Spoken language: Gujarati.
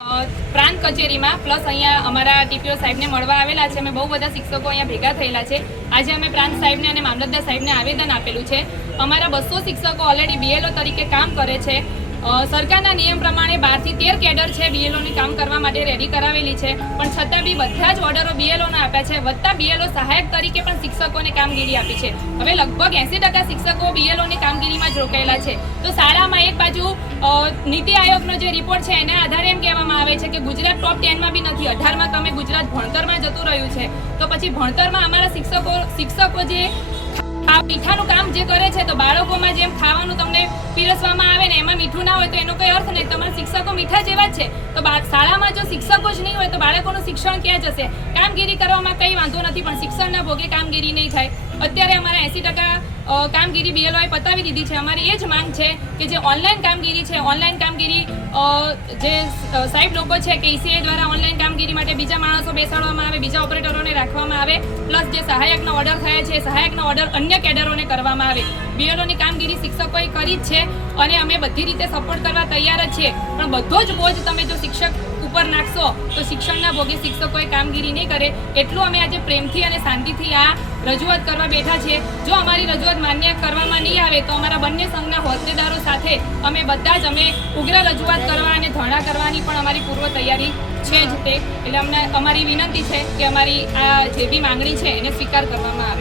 પ્રાંત કચેરીમાં પ્લસ અહીંયા અમારા ટીપીઓ સાહેબને મળવા આવેલા છે. અમે બહુ બધા શિક્ષકો અહીંયા ભેગા થયેલા છે. આજે અમે પ્રાંત સાહેબને અને મામલતદાર સાહેબને આવેદન આપેલું છે. અમારા 200 શિક્ષકો ઓલરેડી બીએલઓ તરીકે કામ કરે છે. સરકારના નિયમ પ્રમાણે 12 થી 13 કેડર છે બીએલઓની કામ કરવા માટે રેડી કરાવેલી છે, પણ છતાં બી બધા જ ઓર્ડરો બીએલઓને આપ્યા છે. વત્તા બીએલઓ સહાયક તરીકે પણ શિક્ષકોને કામગીરી આપી છે. હવે લગભગ 80% શિક્ષકો બીએલઓની કામગીરીમાં જ રોકાયેલા છે. તો શાળામાં એક બાજુ નીતિ આયોગનો જે રિપોર્ટ છે એના આધારે એમ કહેવામાં આવે છે કે ગુજરાત ટોપ 10માં બી નથી, 18માં તમે ગુજરાત ભણતરમાં જતું રહ્યું છે. તો પછી ભણતરમાં અમારા શિક્ષકો જે મીઠાનું કામ જે કરે છે, તો બાળકોમાં જેમ ખાવાનું તમને પીરસવામાં આવે ને એમાં મીઠું ના હોય તો એનો કોઈ અર્થ નહીં. તમારા શિક્ષકો મીઠા જેવા જ છે. તો શાળામાં જો શિક્ષકો જ નહીં હોય તો બાળકોનું શિક્ષણ ક્યાં જશે? કામગીરી કરવામાં કંઈ વાંધો નથી, પણ શિક્ષણના ભોગે કામગીરી નહીં થાય. અત્યારે અમારા 80% કામગીરી બીએલઓએ પતાવી દીધી છે. અમારી એ જ માંગ છે કે જે ઓનલાઈન કામગીરી છે, ઓનલાઈન કામગીરી જે સાહેબ લોકો છે કે ઈસીઆઈ દ્વારા ઓનલાઈન કામગીરી માટે બીજા માણસો બેસાડવામાં આવે, બીજા ઓપરેટરોને રાખવામાં આવે, પ્લસ જે સહાયકનો ઓર્ડર થયા છે સહાયકનો ઓર્ડર અન્ય કેડરોને કરવામાં આવે. બીએલઓની કામગીરી શિક્ષકોએ કરી જ છે અને અમે બધી રીતે સપોર્ટ કરવા તૈયાર જ છીએ, પણ બધો જ બોજ તમે જો શિક્ષક ઉપર નાખશો તો શિક્ષણના ભોગે શિક્ષકોએ કામગીરી નહીં કરે. એટલું અમે આજે પ્રેમથી અને શાંતિથી આ રજૂઆત કરવા બેઠા છીએ. જો અમારી રજૂઆત માન્ય કરવામાં નહીં આવે તો અમારા બંને સંઘના હોદ્દેદારો સાથે અમે બધા જ ઉગ્ર રજૂઆત કરવા અને ધરણા કરવાની પણ અમારી પૂર્વ તૈયારી છે જ તે. એટલે અમારી વિનંતી છે કે અમારી આ જે બી માંગણી છે એને સ્વીકાર કરવામાં આવે.